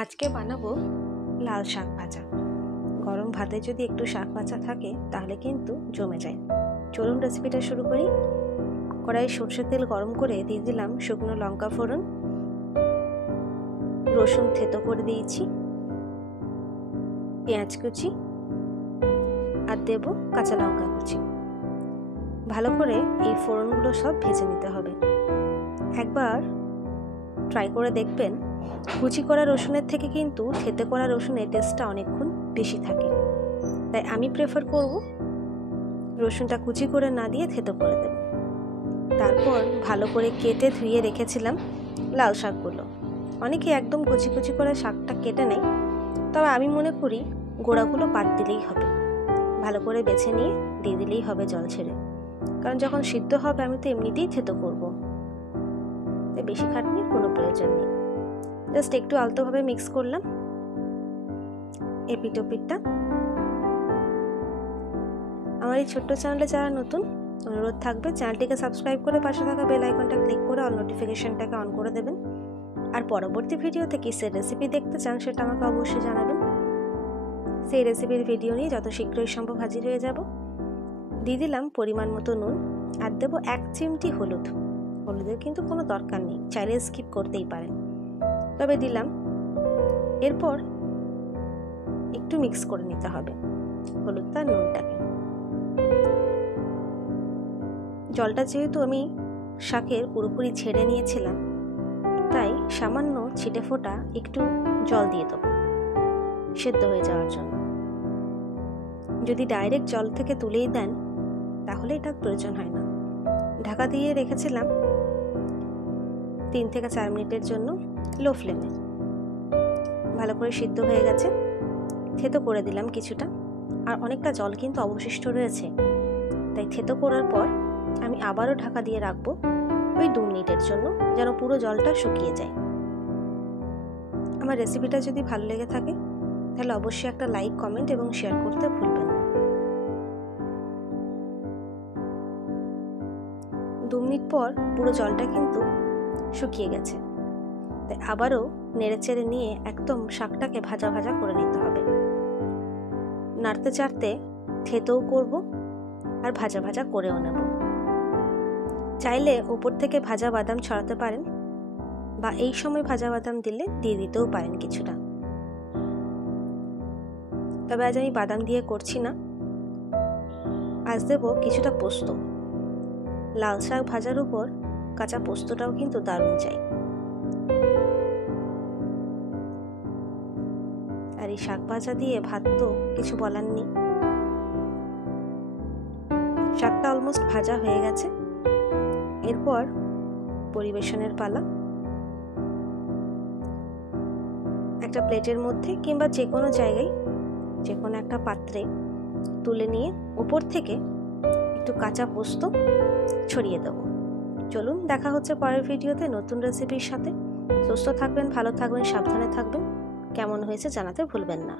আজকে বানাবো লাল শাক ভাজা। গরম ভাতে যদি একটু শাক ভাজা থাকে তাহলে কিন্তু জমে যায়। চলুন রেসিপিটা শুরু করি। কড়াই সরষের তেল গরম করে দিয়ে দিলাম শুকনো লঙ্কা ফোড়ন, রসুন থেতো করে দিয়েছি, পেঁয়াজ কুচি আর দেব কাঁচা লঙ্কা কুচি। ভালো করে এই ফোড়নগুলো সব ভেজে নিতে হবে। একবার ট্রাই করে দেখবেন, কুচি করা রসুনের থেকে কিন্তু থেতো করা রসুনের টেস্টটা অনেকক্ষণ বেশি থাকে। তাই আমি প্রেফার করব রসুনটা কুচি করে না দিয়ে থেতো করে দেব। তারপর ভালো করে কেটে ধুয়ে রেখেছিলাম লাল শাকগুলো। অনেকে একদম কুচি কুচি করে শাকটা কেটে নেয়, তবে আমি মনে করি গোড়াগুলো বাদ দিলেই হবে। ভালো করে বেছে নিয়ে দিয়ে দিলেই হবে জল ছেড়ে, কারণ যখন সিদ্ধ হবে আমি তো এমনিতেই থেতো করব, তাই বেশি খাটনির কোনো প্রয়োজন নেই। জাস্ট একটু আলতোভাবে মিক্স করলাম এপিট ওপিটটা। আমার এই ছোট্ট চ্যানেলে যারা নতুন, অনুরোধ থাকবে চ্যানেলটিকে সাবস্ক্রাইব করে পাশে থাকা বেল আইকনটা ক্লিক করে অল নোটিফিকেশনটাকে অন করে দেবেন। আর পরবর্তী ভিডিওতে কিসের রেসিপি দেখতে চান সেটা আমাকে অবশ্যই জানাবেন। সেই রেসিপির ভিডিও নিয়ে যত শীঘ্রই সম্ভব হাজির হয়ে যাব। দিয়ে দিলাম পরিমাণ মতো নুন আর দেবো 1 চিমটি হলুদ। হলুদের কিন্তু কোনো দরকার নেই, চাইলে স্কিপ করতেই পারেন, তবে দিলাম। এরপর একটু মিক্স করে নিতে হবে হলুদটা নুনটাকে। জলটা যেহেতু আমি শাকের পুরোপুরি ছেড়ে নিয়েছিলাম, তাই সামান্য ছিটে ফোটা একটু জল দিয়ে দেবো সেদ্ধ হয়ে যাওয়ার জন্য। যদি ডাইরেক্ট জল থেকে তুলেই দেন তাহলে এটার প্রয়োজন হয় না। ঢাকা দিয়ে রেখেছিলাম 3 থেকে 4 মিনিটের জন্য লো ফ্লেমে। ভালো করে সিদ্ধ হয়ে গেছে, থেতো করে দিলাম কিছুটা, আর অনেকটা জল কিন্তু অবশিষ্ট রয়েছে। তাই থেতো করার পর আমি আবারও ঢাকা দিয়ে রাখবো ওই 2 মিনিটের জন্য, যেন পুরো জলটা শুকিয়ে যায়। আমার রেসিপিটা যদি ভালো লেগে থাকে তাহলে অবশ্যই একটা লাইক, কমেন্ট এবং শেয়ার করতে ভুলবেন না। 2 মিনিট পর পুরো জলটা কিন্তু শুকিয়ে গেছে, তাই আবারও নেড়েচেড়ে নিয়ে একদম শাকটাকে ভাজা ভাজা করে নিতে হবে। নাড়তে চাড়তে থেতোও করব আর ভাজা ভাজা করেও নেব। চাইলে উপর থেকে ভাজা বাদাম ছড়াতে পারেন, বা এই সময় ভাজা বাদাম দিলে দিয়ে দিতেও পারেন কিছুটা। তবে আজ আমি বাদাম দিয়ে করছি না, আজ দেব কিছুটা পোস্ত। লাল শাক ভাজার উপর কাঁচা পোস্তটাও কিন্তু দারুণ চাই। আর এই শাক ভাজা দিয়ে ভাত তো কিছু বলার নেই। শাকটা অলমোস্ট ভাজা হয়ে গেছে, এরপর পরিবেশনের পালা। একটা প্লেটের মধ্যে কিংবা যে কোনো জায়গায়, যে কোনো একটা পাত্রে তুলে নিয়ে উপর থেকে একটু কাঁচা পোস্ত ছড়িয়ে দেব। চলুন, দেখা হচ্ছে পরের ভিডিওতে নতুন রেসিপির সাথে। সুস্থ থাকবেন, ভালো থাকবেন, সাবধানে থাকবেন। কেমন হয়েছে জানাতে ভুলবেন না।